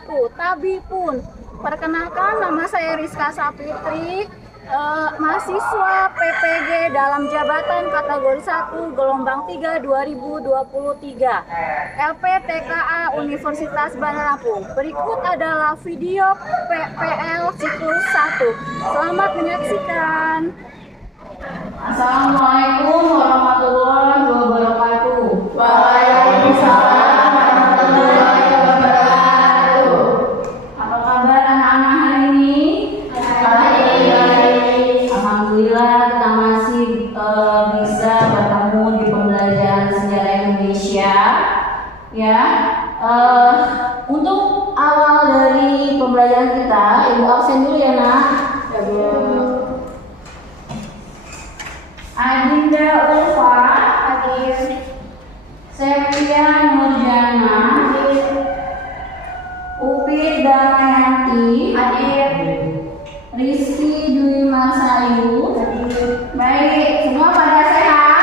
1. Tabipun. Perkenalkan, nama saya Rizka Sapitri, mahasiswa PPG dalam jabatan kategori 1 gelombang 3 2023 LPTKA Universitas Bandar Lampung. Berikut adalah video PPL siklus 1. Selamat menyaksikan. Assalamualaikum warahmatullahi wabarakatuh. Waalaikumsalam warahmatullahi wabarakatuh. Apa kabar anak-anak hari ini? Alhamdulillah kita masih bisa bertemu di pembelajaran sejarah Indonesia. Ya, untuk awal dari pembelajaran kita, ibu absen dulu ya nak. Ya, Bu. Adinda Ulfa, hadir. Septia Nurjana, hadir. Upit Damayanti, hadir. Rizky Dwi Marsayu, hadir. Baik, semua pada sehat?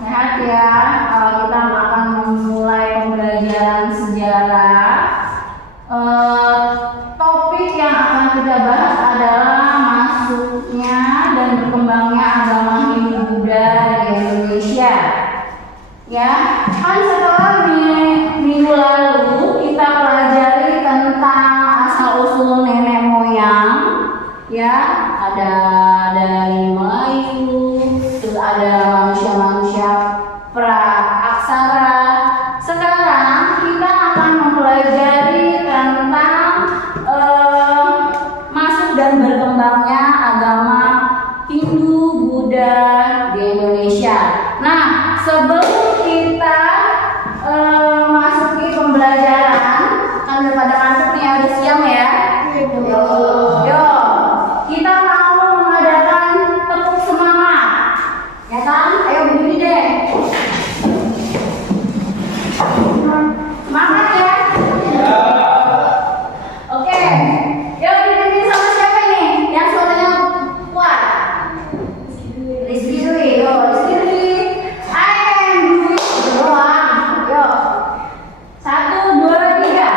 Sehat ya. Kita akan memulai pembelajaran sejarah. Topik yang akan kita bahas adalah masuknya dan berkembangnya agama Hindu-Buddha di Indonesia. Ya, kan setelah minggu lalu kita pelajari tentang asal-usul nenek moyang. Ya, ada dari Melayu, terus ada manusia-manusia pra-aksara. Sekarang kita akan mempelajari tentang masuk dan berkembangnya agama Hindu Buddha di Indonesia. Nah, sebelum kita masuki pembelajaran, kan udah pada masuk nih, udah siang ya. Yo, kita mau mengadakan tepuk semangat, ya kan? Ayo berdiri deh. Semangat ya. Oke, yuk berdiri sama siapa nih? Yang suaranya kuat. Rizky Dwi, yo Rizky Dwi. I am Dwi. Doang. Yo. 1, 2, 3.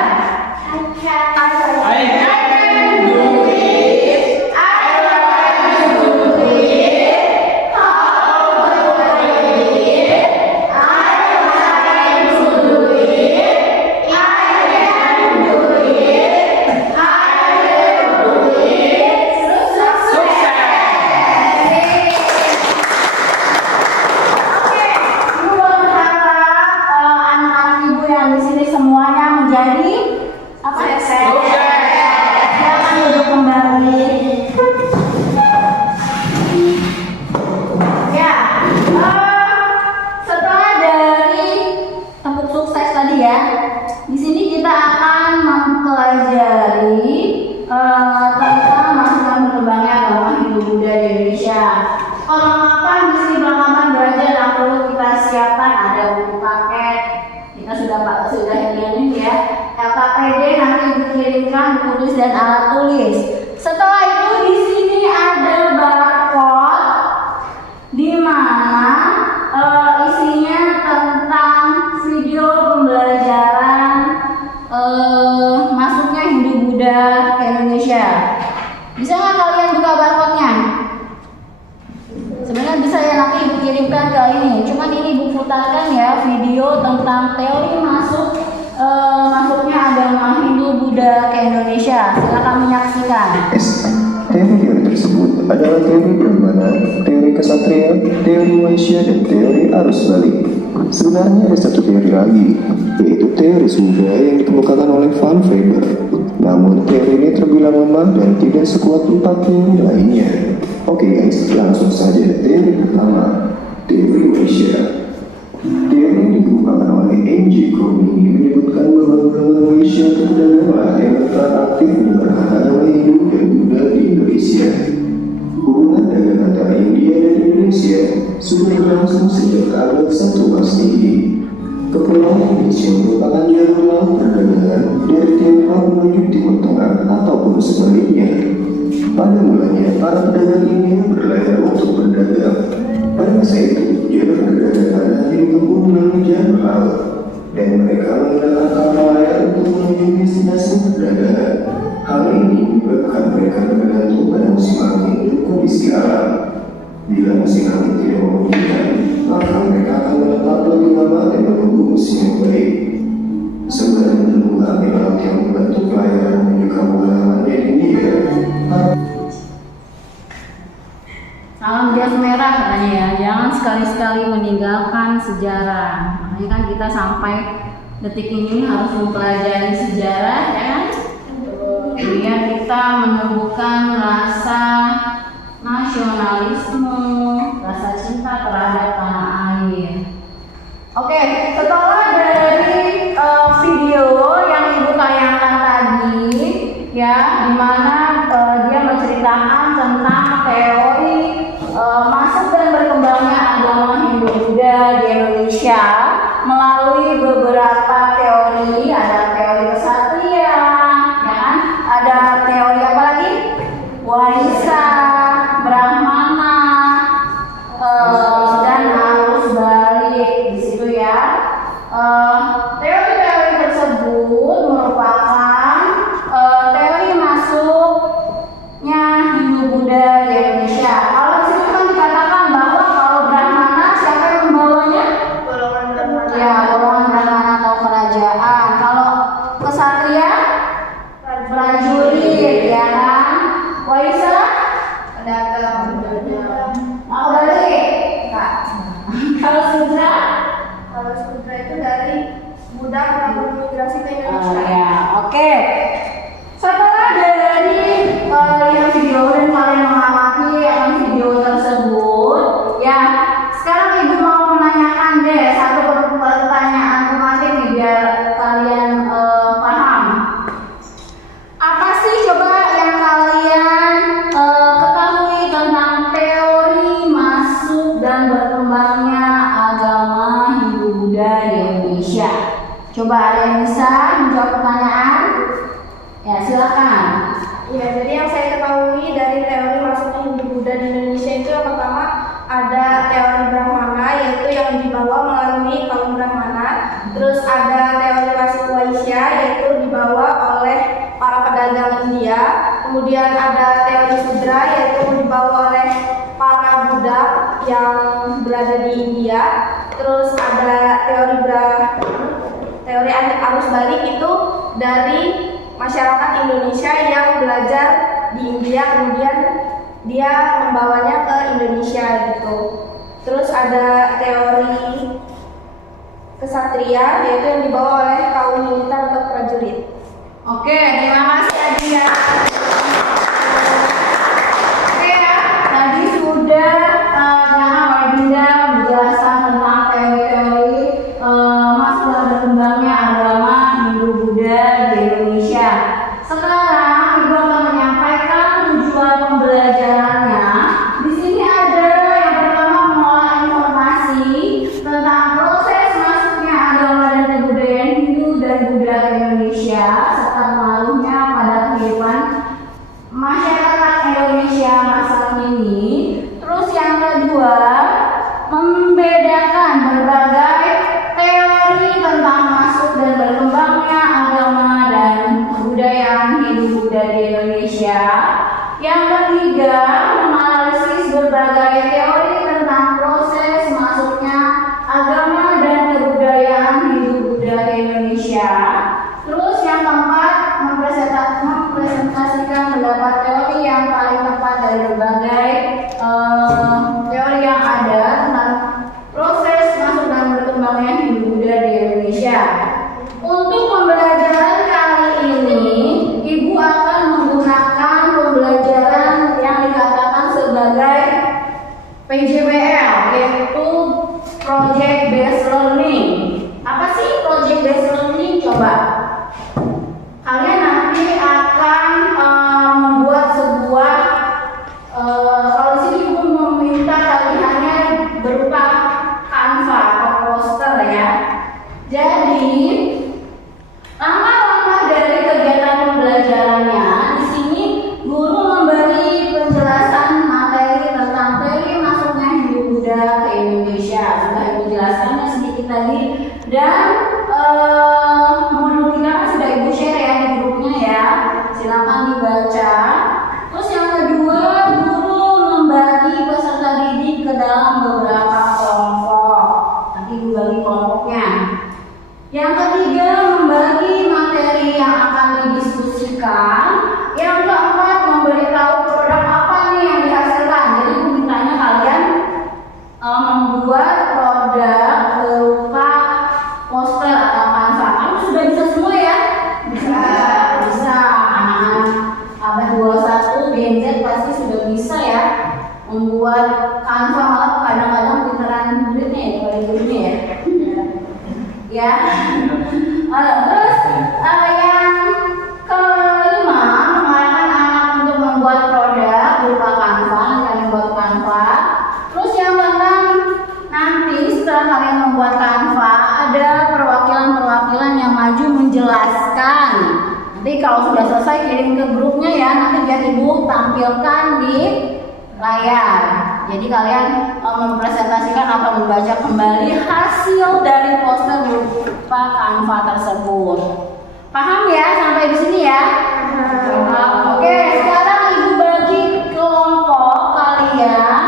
Semuanya menjadi apa? Silakan duduk kembali. Ya, setelah dari tembuk sukses tadi ya, di sini kita akan mempelajari tentang masa berkembangnya agama Hindu-Buddha di Indonesia. Perlengkapan di sini perlengkapan belajar yang perlu kita siapkan, ada buku paket. Kita sudah ini ya. LKPD nanti dikirimkan buku tulis dan alat tulis. Setelah itu di sini ada barcode di mana isinya tentang video pembelajaran masuknya Hindu-Buddha ke Indonesia. Bisa nggak kalian buka barcode-nya? Sebenarnya bisa ya, nanti ibu kirimkan ke ini. Cuman ini ibu putarkan ya video tentang teori masuknya agama Hindu-Buddha ke Indonesia. Silakan menyaksikan. Teori tersebut adalah teori Brahmana, teori Ksatria, teori Waisya, dan teori arus balik. Sebenarnya ada satu teori lagi, yaitu teori Sunda yang dikemukakan oleh Van Weber. Namun teori ini terbilang lemah dan tidak sekuat 4 teori lainnya. Oke guys, langsung saja teori pertama, teori Waisya. Teori yang dikemukakan oleh N.G. Comey menyebutkan bahwa golongan Waisya adalah yang telah aktif menyerahkan agama Hindu dan Buddha di Indonesia. Hubungan dagang antara India dan Indonesia sudah berlangsung sejak abad 1 Masehi. Kepulauan Indonesia merupakan jalur laut perdagangan dari Tiongkok menuju Timur Tengah ataupun sebaliknya. Pada mulanya, para pedagang India berlayar untuk berdagang. Pada masa itu, jalur perdagangan hanya ditempuh melalui jalur laut, dan mereka menggunakan kapal Bila musim angin tidak memungkinkan, maka mereka akan menetap lebih lama dan menunggu musim yang baik. Sembari menunggu angin laut yang membantu pelayaran menuju kampung halamannya di India. Salam jas merah katanya ya, jangan sekali-sekali meninggalkan sejarah. Makanya kan kita sampai detik ini harus mempelajari sejarah ya kan? Biar kita menumbuhkan rasa nasionalisme, rasa cinta terhadap tanah air. Oke, setelah dari video yang ibu tayangkan tadi, ya, dimana dia menceritakan tentang teori masuk dan berkembangnya agama Hindu-Buddha di Indonesia melalui beberapa teori, ada teori kesatria, ya kan? Ada teori apa lagi? Waisa, Brahmana, dan arus balik di situ ya. Teori-teori tersebut merupakan teori masuknya Hindu-Buddha di Indonesia. Kalau di situ kan dikatakan bahwa kalau Brahmana siapa yang membawanya? Golongan Brahmana. Ya, golongan Brahmana atau kerajaan. Kalau kesatria, prajurit, ya kan? Waisa, Pedagang. mau balik, Kak. Kalau Sudra, Kalau Sudra itu dari budak yang bermigrasi ke Indonesia. ya, oke. Setelah dari yang video dan kalian mengamati yang video tersebut, ya, sekarang ibu mau menanyakan deh satu pertanyaan tematik nih biar kalian paham. Apa sih coba yang kalian ketahui tentang teori masuk dan berkembangnya agama Hindu-Buddha di Indonesia? Coba ada yang bisa menjawab pertanyaan? Ya, silakan. Ya, jadi yang saya ketahui dari teori masuknya Hindu-Buddha di Indonesia itu yang pertama ada teori Brahmana, yaitu yang dibawa melalui kaum Brahmana. Terus ada teori Waisya, yaitu dibawa oleh para pedagang India. Kemudian ada teori Sudra, yaitu dibawa oleh para budak yang berada di India. Terus ada teori arus balik itu dari masyarakat Indonesia yang belajar di India, kemudian dia membawanya ke Indonesia gitu. Terus ada teori kesatria, yaitu yang dibawa oleh kaum militer atau prajurit. Oke, terima kasih Adia. Oke ya, tadi sudah Jana Wardinda menjelaskan tentang teori-teori masuk dan berkembangnya agama Hindu-Buddha di Indonesia. Sekarang ibu akan menyampaikan tujuan pembelajarannya. Di sini ada yang pertama mengolah informasi tentang proses masuknya agama dan kebudayaan Hindu dan Buddha ke Indonesia serta pengaruhnya pada kehidupan masyarakat Indonesia masa kini. Terus yang kedua, membedakan berbagai teori tentang masuk dan berkembangnya agama dan kebudayaan Hindu-Buddha di Indonesia. Yang ketiga, menganalisis berbagai teori tentang proses masuknya agama dan kebudayaan Hindu-Buddha di Indonesia. Terus yang keempat, mempresentasikan pendapat teori yang paling tepat dari berbagai teori yang ada tentang proses masuk dan berkembangnya Hindu-Buddha di Indonesia. Untuk pembelajaran kali ini, ibu akan menggunakan pembelajaran yang dikatakan sebagai PJBL, yaitu Project Based Learning. Apa sih Project Based Learning? Coba kalian nanti akan membuat sebuah kalau di sini ibu meminta kaliannya berupa Canva atau poster ya. Jadi langkah-langkah dari kegiatan pembelajarannya di sini guru memberi penjelasan materi tentang teori masuknya Hindu-Buddha ke Indonesia. Sudah ibu jelaskannya sedikit tadi dan modul buat Canva malah kadang-kadang pinteran muridnya ya, pada gurunya ya. Ya. Terus yang kelima, mengarahkan anak untuk membuat produk berupa Canva, kalian buat Canva. Terus yang keenam, nanti setelah kalian membuat Canva, ada perwakilan-perwakilan yang maju menjelaskan. Nanti kalau sudah selesai kirim ke grupnya ya, nanti biar ibu tampilkan di layar. Jadi kalian mempresentasikan atau membaca kembali hasil dari poster berupa Canva tersebut. Paham ya sampai di sini ya? Paham. Oke, sekarang ibu bagi kelompok kalian.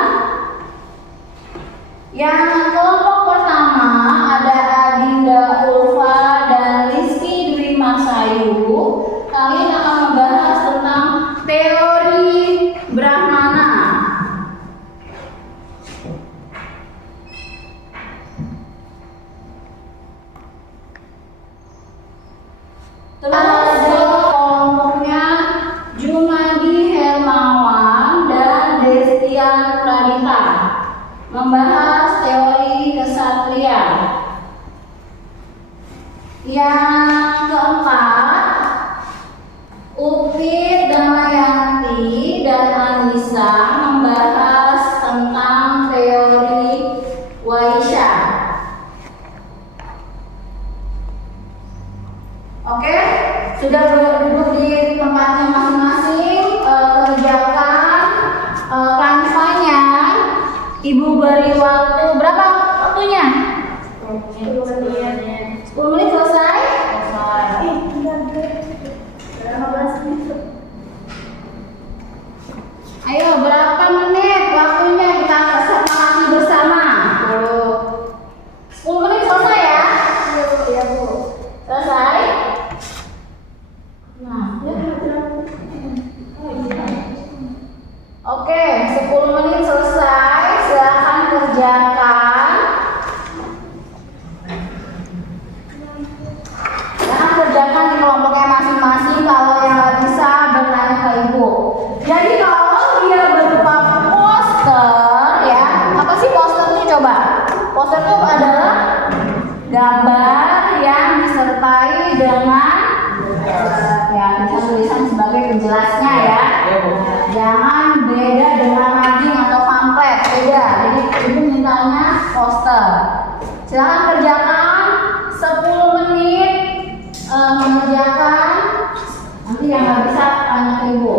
Yang kelompok pertama ada Adinda Ulfa dan Rizky Dwi Marsayu. Kalian akan membahas tentang teori Brahmana. Terus kelompoknya Jumadi Hermawan dan Destian Pradita membahas teori kesatria. Yang keempat, Upit Damayanti dan Anissa membahas tentang teori Waisya. Oke, sudah duduk di tempatnya masing-masing, kerjakan Canva-nya. Ibu beri waktu berapa waktunya? 10 menit selesai? Ayo, berapa menit waktunya kita sepakati bersama? 10 menit selesai ya? Iya Bu. Selesai? Nah, oke, 10 menit selesai. Silahkan kerjakan. Silahkan kerjakan di kelompoknya masing-masing. Kalau yang nggak bisa bertanya ke ibu. Jadi kalau dia berupa poster, ya, apa sih poster itu coba? Poster itu adalah gambar yang disertai dengan ya bisa tulisan sebagai penjelasnya ya. Jangan beda dengan mading atau pamflet, beda. Jadi ibu mintanya poster. Silakan kerjakan 10 menit mengerjakan. Nanti yang nggak bisa tanya ke ibu.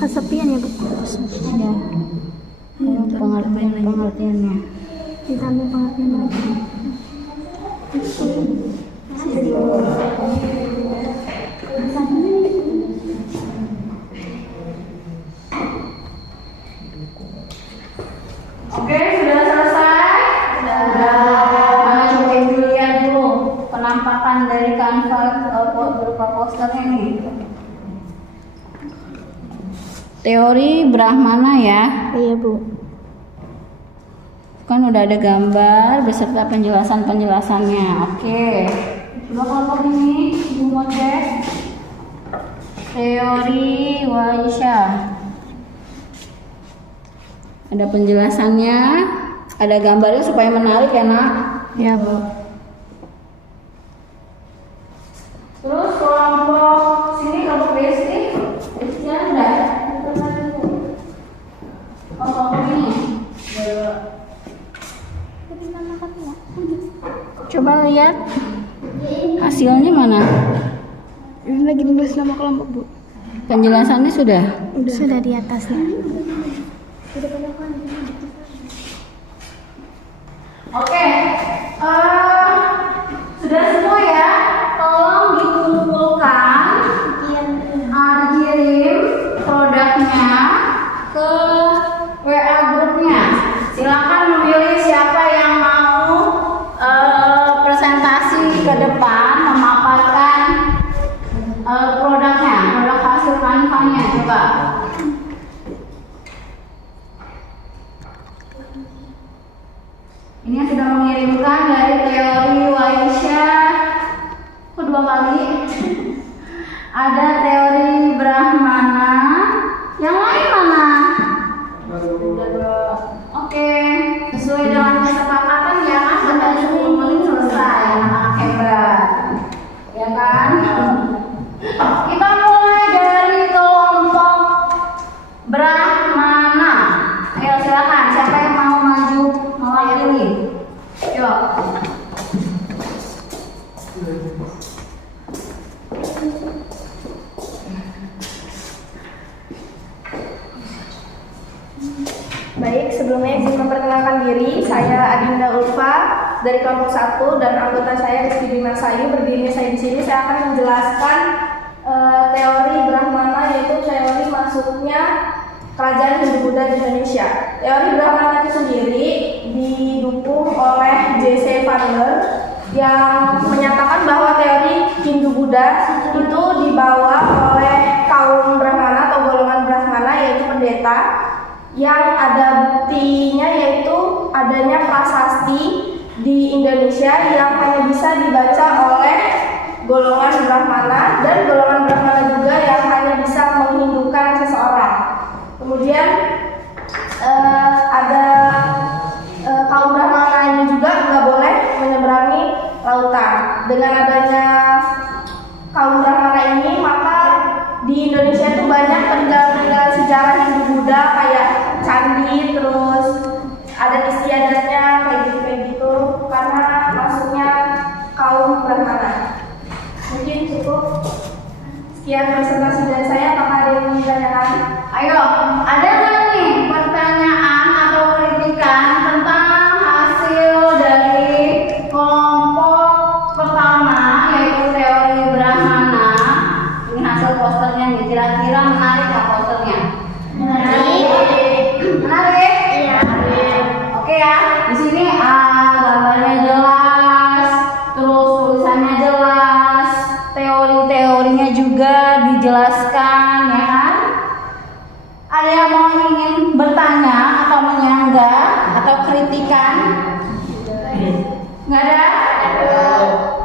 Kesepian ya Bu? Ya. Pengertiannya. Ditambah pengertian lagi. Oke, sudah selesai. Sudah. Coba ibu lihat dulu penampakan dari Canva berupa posternya nih. Teori Brahmana ya. Iya Bu. Kan udah ada gambar beserta penjelasan-penjelasannya. Oke. Coba kelompok ini ibu mau cek teori Waisya. Ada penjelasannya, ada gambarnya supaya menarik ya nak. Iya Bu. Terus kelompok sini kelompok Desti ada. Oh kelompok ini. Coba lihat. Hasilnya mana? Ini lagi nulis nama kelompok Bu. Penjelasannya sudah. Sudah di atasnya. Oke, sudah semua ya. Tolong dikumpulkan produk hasil Canva-nya coba. Ini yang sudah mengirimkan dari teori Waisyah. Kok 2 kali? Ada teori Brahmana. Yang lain mana? Oke, sesuai dengan kesepakatan ya kan, sampai 10 menit selesai. Anak hebat, ya kan? Kita mulai dari kelompok Brahmana. Ayo silakan, siapa yang mau maju mewakili? Yuk. Baik, sebelumnya izin memperkenalkan diri. Saya Adinda Ulfa dari kelompok 1 dan anggota saya Rizky Dimasayu. Berdirinya saya di sini, saya akan menjelaskan teori Brahmana, yaitu teori masuknya kerajaan Hindu-Buddha di Indonesia. Teori Brahmana itu sendiri didukung oleh J.C. Fandler yang menyatakan bahwa teori Hindu-Buddha itu dibawa oleh kaum Brahmana atau golongan Brahmana, yaitu pendeta, yang ada buktinya yaitu adanya prasasti di Indonesia yang hanya bisa dibaca oleh golongan Brahmana, dan golongan Brahmana juga yang hanya bisa menghindukan seseorang. Kemudian ada kaum Brahmana ini juga nggak boleh menyeberangi lautan. Dengan adanya kaum Brahmana ini, maka di Indonesia itu banyak peninggalan sejarah Hindu-Buddha kayak candi, terus adat istiadatnya kayak gitu karena masuknya kaum Brahmana. Mungkin cukup sekian presentasi dari saya. Apakah ada yang ingin ditanyakan? Ayo, ada nggak nih pertanyaan atau kritikan tentang hasil dari kelompok pertama, yaitu teori Brahmana? Ini hasil posternya nih, kira-kira menarik nggak posternya? Menarik? Iya. Oke ya, di sini gambarnya jelas, terus tulisannya jelas, teori-teorinya juga dijelaskan, ya kan? Ada yang mau ingin bertanya atau menyanggah atau kritikan? Nggak ada?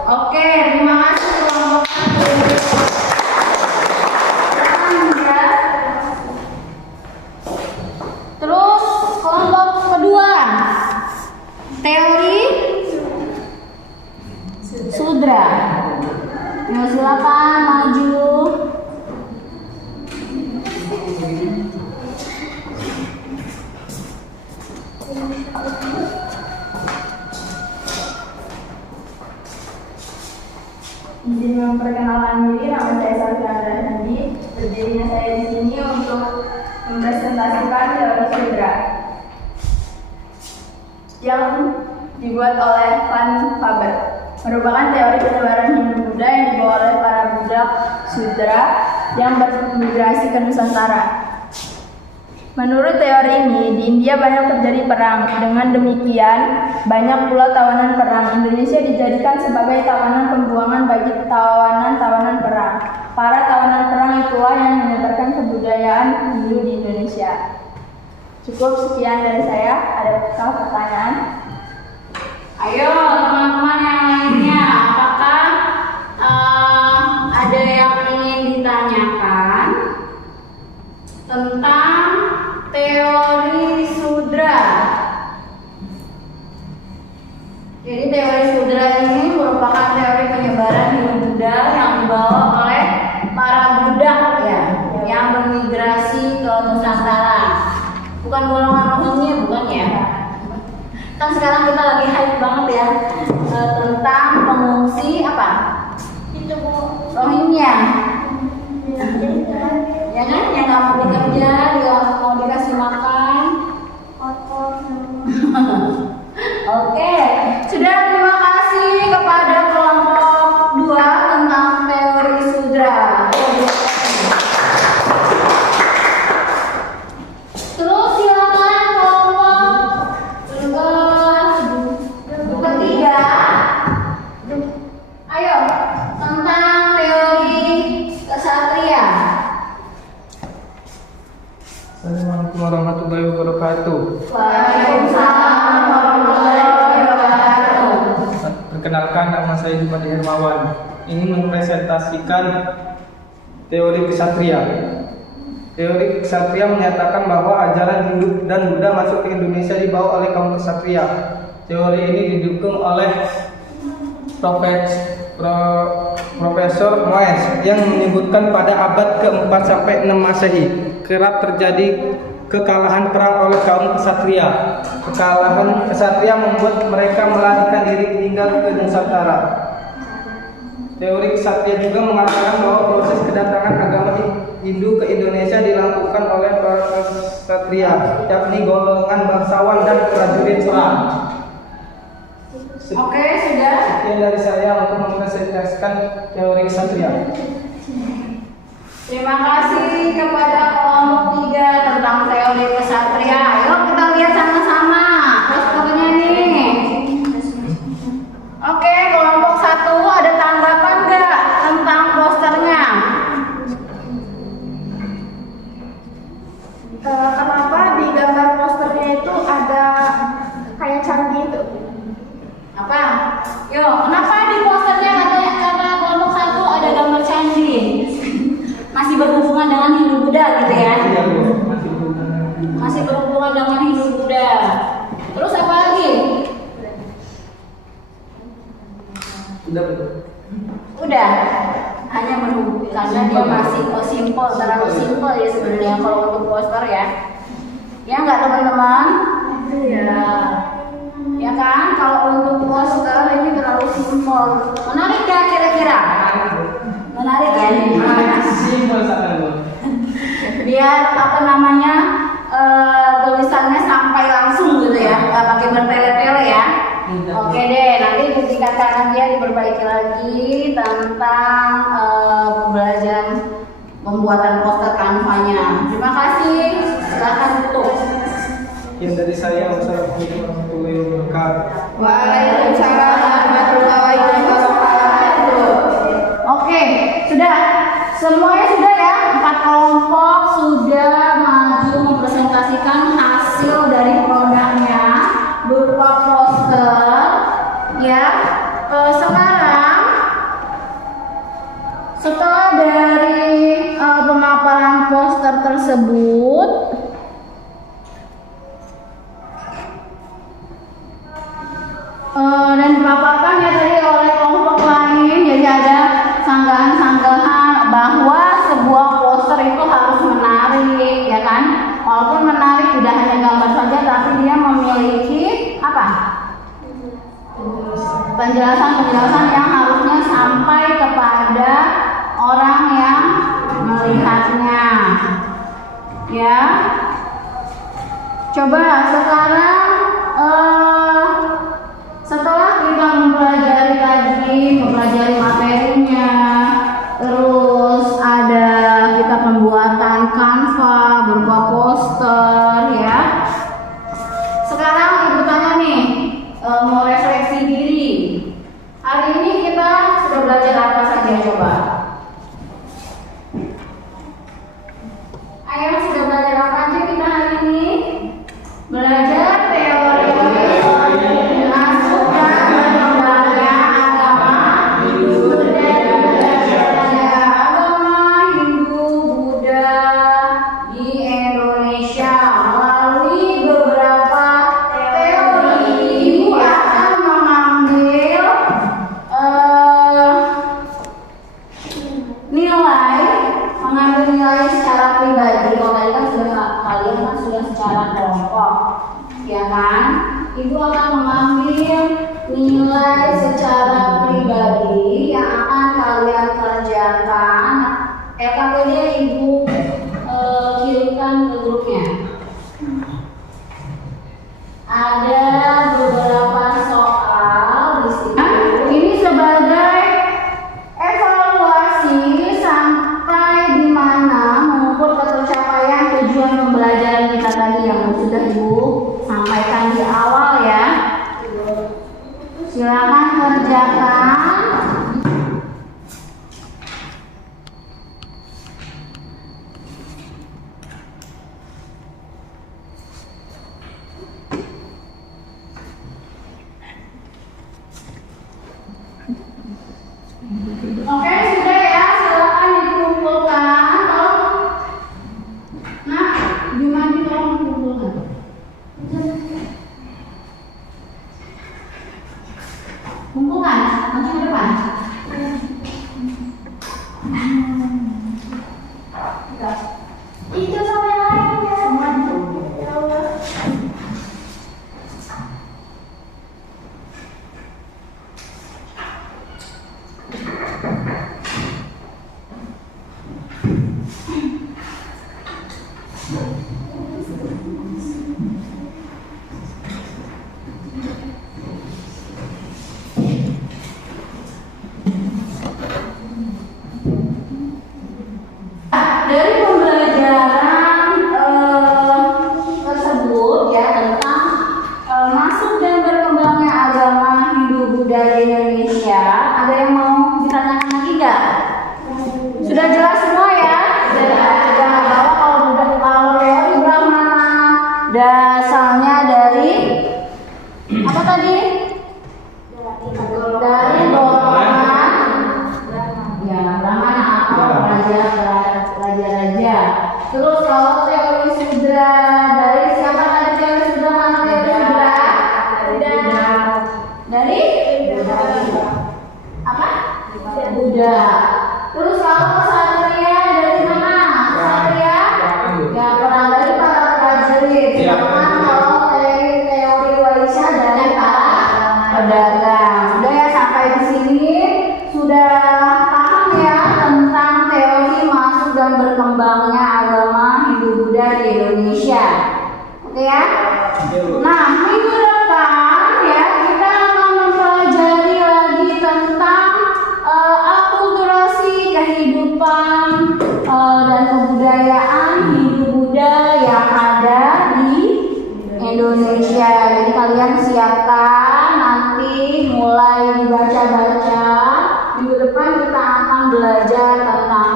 Oke, terima kasih kelompok satu. Terus kelompok kedua, teori Sudra. Ya, silakan maju. Izin memperkenalkan diri, nama saya Safira Handi. Berdirinya saya di sini untuk mempresentasikan teori Sudra yang dibuat oleh Van Faber. Merupakan teori penyebaran Hindu-Buddha yang dibawa oleh para budak Sudra yang bermigrasi ke Nusantara. Menurut teori ini, di India banyak terjadi perang. Dengan demikian, banyak pula tawanan perang. Indonesia dijadikan sebagai tawanan pembuangan bagi tawanan-tawanan perang. Para tawanan perang itulah yang menyebarkan kebudayaan Hindu di Indonesia. Cukup sekian dari saya. Adakah pertanyaan? Ayo teman-teman yang lainnya, apakah ada yang ingin ditanyakan tentang teori Sudra? Jadi teori Sudra ini merupakan teori penyebaran Hindu-Buddha yang dibawa oleh para budak ya, yang bermigrasi ke Nusantara. Bukan golongan Rohingya, bukan ya? Kan sekarang kita lagi hype banget ya tentang pengungsi apa? Itu Bu. Rohingya. Ya kan, yang nggak mau bekerja, dia mau dikasih makan. Oke, sudah, terima kasih kepada kelompok 2 tentang teori Sudra. Terus silakan kelompok ketiga. Ayo, tentang teori warahmatullahi wabarakatuh. Waalaikumsalam warahmatullahi wabarakatuh. Perkenalkan, nama saya Jumadi Hermawan. Ingin mempresentasikan teori kesatria. Teori kesatria menyatakan bahwa ajaran Hindu dan Buddha masuk ke Indonesia dibawa oleh kaum kesatria. Teori ini didukung oleh Profesor Moes yang menyebutkan pada abad ke-4 sampai 6 Masehi kerap terjadi kekalahan perang oleh kaum kesatria. Kekalahan kesatria membuat mereka melarikan diri tinggal ke Nusantara. Teori kesatria juga mengatakan bahwa proses kedatangan agama Hindu ke Indonesia dilakukan oleh para kesatria, yakni golongan bangsawan dan prajurit perang. Oke, sudah. Sekian dari saya untuk mempresentasikan teori kesatria. Terima kasih kepada kelompok 3 tentang teori kesatria. Ayo kita lihat sama-sama posternya nih. Oke, kelompok 1 ada tanggapan nggak tentang posternya? Kenapa di gambar posternya itu ada kayak candi itu? Apa? Yo, kenapa di posternya kata kelompok 1 ada gambar candi? Masih berhubungan dengan Hindu Buddha gitu ya? Iya, Bu. Masih berhubungan. Masih berhubungan dengan Hindu Buddha. Terus apa lagi? Udah, Bu. Udah. Hanya berhubungan karena dia masih simpel, terlalu simpel ya sebenarnya kalau untuk poster ya. Ya nggak teman-teman? Iya. Ya kan? Kalau untuk poster ini terlalu simpel. Menarik ya kira-kira? Menarik ya nih. Simpel sangat, Bu. Biar apa namanya tulisannya sampai langsung gitu ya, nggak pakai bertele-tele ya. Oke deh, nanti bukti kata dia diperbaiki lagi tentang pembelajaran pembuatan poster kanvanya. Terima kasih, silakan tutup. Sekian dari saya. Wassalamualaikum warahmatullahi wabarakatuh. Waalaikumsalam warahmatullahi wabarakatuh. Oke, sudah. Semuanya sudah ya, 4 kelompok sudah maju mempresentasikan hasil dari produknya berupa poster. Ya, sekarang setelah dari pemaparan poster tersebut, dan dipaparkan ya tadi oleh kelompok lain, jadi ada sanggahan-sanggahan bahwa sebuah poster itu harus menarik, ya kan? Walaupun menarik tidak hanya gambar saja, tapi dia memiliki apa? Penjelasan-penjelasan yang harusnya sampai kepada orang yang melihatnya. Ya. Coba sekarang setelah kita mempelajari materinya, terus ada kita pembuatan kanva berupa poster ya. Sekarang ibu tanya nih, mau refleksi diri. Hari ini kita sudah belajar apa saja coba? Ayo, sudah belajar apa aja kita hari ini? Belajar teori masuk dan berkembangnya agama Hindu dan agama Hindu Buddha di Indonesia melalui beberapa teori. Ibu akan mengambil nilai secara pribadi. Kalau tadi kan kalian kan sudah secara kelompok, ya kan? Ibu akan mengambil nilai secara pribadi yang akan kalian kerjakan. KPD ibu kirimkan ke grupnya. Ada beberapa soal di sini. Ini sebagai evaluasi sampai di mana mengukur tercapaian tujuan pembelajaran kita tadi yang sudah Ibu sampaikan di awal ya. Silakan kerjakan. Itu sama yang lain ya. Semuanya. Ya Allah. Dari pembelajaran tersebut ya tentang masuk dan berkembangnya agama Hindu Buddha di Indonesia, ada yang mau ditanyakan lagi nggak? Sudah jelas semua ya? Sudah bahwa kalau teori Brahmana dasarnya dari apa tadi? Dari golongan ya Brahmana atau raja-raja. Terus kalau teori Sudra dari siapa tadi teori Sudra? Mana teori Sudra? Dari apa? Buddha. Terus kalau kesatria dari mana? Kesatria? Ya perang dari para prajurit. Sedangkan kalau teori Waisya dari para pedagang. Sudah ya sampai di sini sudah paham ya tentang teori masuk dan berkembangnya agama Hindu Buddha di Indonesia. Oke ya? Nah, minggu depan ya kita akan mempelajari lagi tentang akulturasi kehidupan dan kebudayaan Hindu Buddha yang ada di Indonesia. Jadi kalian siapkan nanti mulai dibaca-baca. Minggu depan kita akan belajar tentang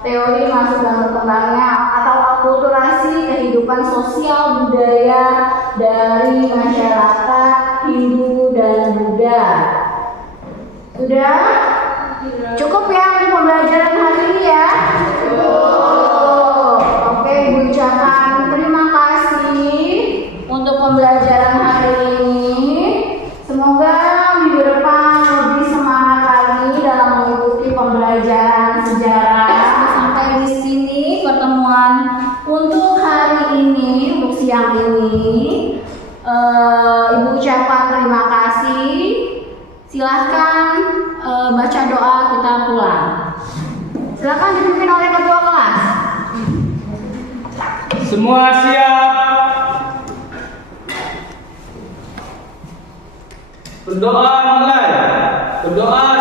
teori masuk dan berkembangnya atau akulturasi kehidupan sosial budaya dari masyarakat Hindu dan Buddha. Sudah? Cukup ya untuk pembelajaran hari ini ya? Oke, Ibu ucapkan terima kasih untuk pembelajaran hari ini. Semoga minggu depan lebih semangat lagi dalam mengikuti pembelajaran sejarah. Sampai di sini pertemuan untuk hari ini, untuk siang ini. Ibu ucapkan terima kasih. Silahkan baca doa kita pulang. Silahkan dipimpin oleh ketua kelas. Semua siap. Berdoa mulai. Berdoa